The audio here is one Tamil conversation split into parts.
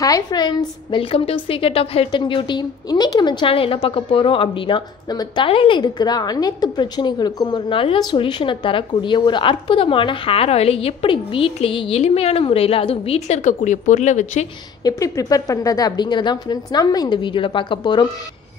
Hi friends, welcome to Secret of Health and Beauty. இன்னைக்கு நம்ம சேனல் என்ன பார்க்க போறோம் அப்படினா நம்ம தலையில இருக்கிற அனைத்து பிரச்சனைகளுக்கும் ஒரு நல்ல சொல்யூஷனை தரக்கூடிய ஒரு அற்புதமான ஹேர் ஆயிலை எப்படி வீட்லயே எளிமையான முறையில் அதுவும் வீட்ல இருக்கக்கூடிய பொருளை வச்சு எப்படி ப்ரிப்பேர் பண்றது அப்படிங்கறத फ्रेंड्स நம்ம இந்த வீடியோல பார்க்க போறோம்.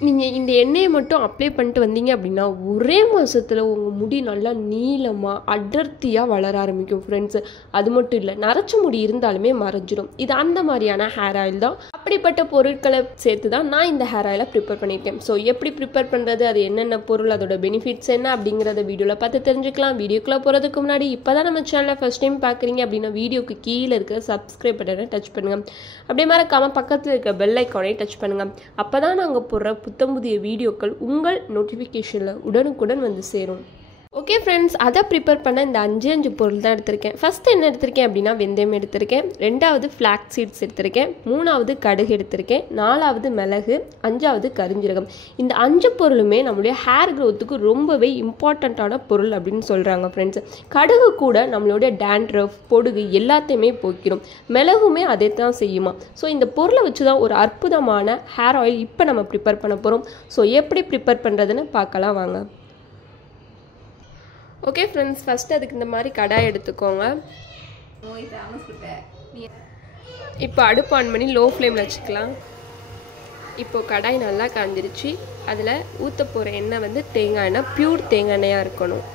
நீங்கள் இந்த எண்ணெயை மட்டும் அப்ளை பண்ணிட்டு வந்தீங்க அப்படின்னா ஒரே மாதத்தில் உங்கள் முடி நல்லா நீளமாக அடர்த்தியாக வளர ஆரம்பிக்கும் ஃப்ரெண்ட்ஸு. அது மட்டும் இல்லை, நரைச்ச முடி இருந்தாலுமே மறைஞ்சிடும். இது அந்த மாதிரியான ஹேர் ஆயில் தான். அப்படிப்பட்ட பொருட்களை சேர்த்து தான் நான் இந்த ஹேர் ஆயிலை ப்ரிப்பேர் பண்ணியிருக்கேன். ஸோ எப்படி ப்ரிப்பேர் பண்ணுறது, அது என்னென்ன பொருள், அதோட பெனிஃபிட்ஸ் என்ன அப்படிங்கிறத வீடியோவில் பார்த்து தெரிஞ்சுக்கலாம். வீடியோக்குள்ளே போகிறதுக்கு முன்னாடி இப்போ தான் நம்ம சேனலை ஃபஸ்ட் டைம் பார்க்குறீங்க அப்படின்னா வீடியோக்கு கீழே இருக்கிற சப்ஸ்கிரைப் பட்டனை டச் பண்ணுங்கள். அப்படியே மறக்காமல் பக்கத்தில் இருக்க பெல் ஐக்கானை டச் பண்ணுங்கள். அப்போ தான் நாங்கள் போடுற புத்தம் புதிய வீடியோக்கள் உங்கள் நோட்டிஃபிகேஷனில் உடனுக்குடன் வந்து சேரும். ஓகே ஃப்ரெண்ட்ஸ், அதை ப்ரிப்பேர் பண்ண இந்த அஞ்சு பொருள் தான் எடுத்திருக்கேன். ஃபஸ்ட்டு என்ன எடுத்திருக்கேன் அப்படின்னா வெந்தயம் எடுத்திருக்கேன், ரெண்டாவது ஃப்ளாக்ஸ் சீட்ஸ் எடுத்திருக்கேன், மூணாவது கடுகு எடுத்திருக்கேன், நாலாவது மிளகு, அஞ்சாவது கரிஞ்சீரகம். இந்த 5 பொருளுமே நம்மளுடைய ஹேர் க்ரோத்துக்கு ரொம்பவே இம்பார்ட்டண்ட்டான பொருள் அப்படின்னு சொல்கிறாங்க ஃப்ரெண்ட்ஸ். கடுகு கூட நம்மளுடைய டேண்ட்ரஃப், பொடுகு எல்லாத்தையுமே போக்கிடும். மிளகுமே அதே தான் செய்யுமா. ஸோ இந்த பொருளை வச்சு தான் ஒரு அற்புதமான ஹேர் ஆயில் இப்போ நம்ம ப்ரிப்பேர் பண்ண போகிறோம். ஸோ எப்படி ப்ரிப்பேர் பண்ணுறதுன்னு பார்க்கலாம் வாங்க. ஓகே ஃப்ரெண்ட்ஸ், ஃபஸ்ட்டு அதுக்கு இந்த மாதிரி கடாய் எடுத்துக்கோங்க. இப்போ அடுப்பு ஆன் பண்ணி லோ ஃப்ளேமில் வச்சுக்கலாம். இப்போ கடாய் நல்லா காஞ்சிருச்சு. அதில் ஊற்ற போகிற எண்ணெய் வந்து தேங்காய் எண்ணெய், பியூர் தேங்காய் எண்ணெயாக இருக்கணும்.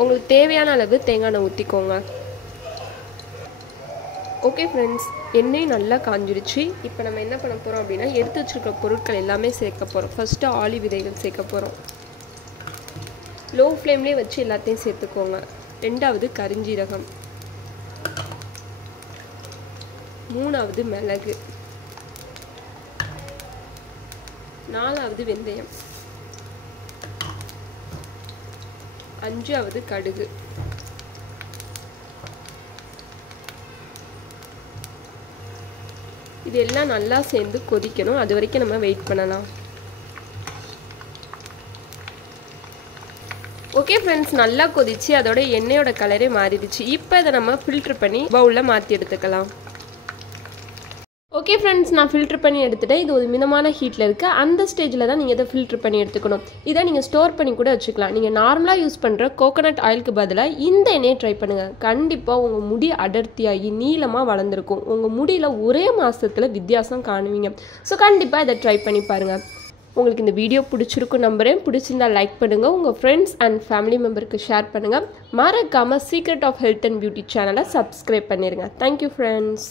உங்களுக்கு தேவையான அளவு தேங்காய் எண்ணெய் ஊற்றிக்கோங்க. ஓகே ஃப்ரெண்ட்ஸ், எண்ணெயும் நல்லா காஞ்சிருச்சு. இப்போ நம்ம என்ன பண்ண போகிறோம் அப்படின்னா எடுத்து வச்சுருக்கிற பொருட்கள் எல்லாமே சேர்க்க போகிறோம். ஃபஸ்ட்டு ஆளி விதைகள் சேர்க்க போகிறோம். லோ ஃப்ளேம்லேயே வச்சு எல்லாத்தையும் சேர்த்துக்கோங்க. ரெண்டாவது கரிஞ்சீரகம், மூணாவது மிளகு, நாலாவது வெந்தயம், அஞ்சாவது கடுகு. இது எல்லாம் நல்லா சேர்ந்து கொதிக்கணும். அது வரைக்கும் நம்ம வெயிட் பண்ணலாம். ஓகே ஃப்ரெண்ட்ஸ், நல்லா கொதிச்சு அதோட எண்ணெயோட கலரே மாறிடுச்சு. இப்போ இதை நம்ம ஃபில்டர் பண்ணி பவுலில் மாற்றி எடுத்துக்கலாம். ஓகே ஃப்ரெண்ட்ஸ், நான் ஃபில்டர் பண்ணி எடுத்துட்டேன். இது ஒரு மிதமான ஹீட்டில் இருக்குது. அந்த ஸ்டேஜில் தான் நீங்கள் இதை ஃபில்டர் பண்ணி எடுத்துக்கணும். இதை நீங்கள் ஸ்டோர் பண்ணி கூட வச்சுக்கலாம். நீங்கள் நார்மலாக யூஸ் பண்ணுற கோகோனட் ஆயிலுக்கு பதிலாக இந்த எண்ணெயை ட்ரை பண்ணுங்கள். கண்டிப்பாக உங்கள் முடி அடர்த்தியாகி நீளமாக வளர்ந்துருக்கும். உங்கள் முடியில் ஒரே மாதத்தில் வித்தியாசம் காணுவீங்க. ஸோ கண்டிப்பாக இதை ட்ரை பண்ணி பாருங்கள். உங்களுக்கு இந்த வீடியோ பிடிச்சிருக்கும் நம்புறேன். பிடிச்சிருந்தா லைக் பண்ணுங்கள், உங்கள் ஃப்ரெண்ட்ஸ் அண்ட் ஃபேமிலி மெம்பருக்கு ஷேர் பண்ணுங்கள். மறக்காமல் secret of health and beauty சேனலை சப்ஸ்கிரைப் பண்ணிடுங்க. Thank you friends.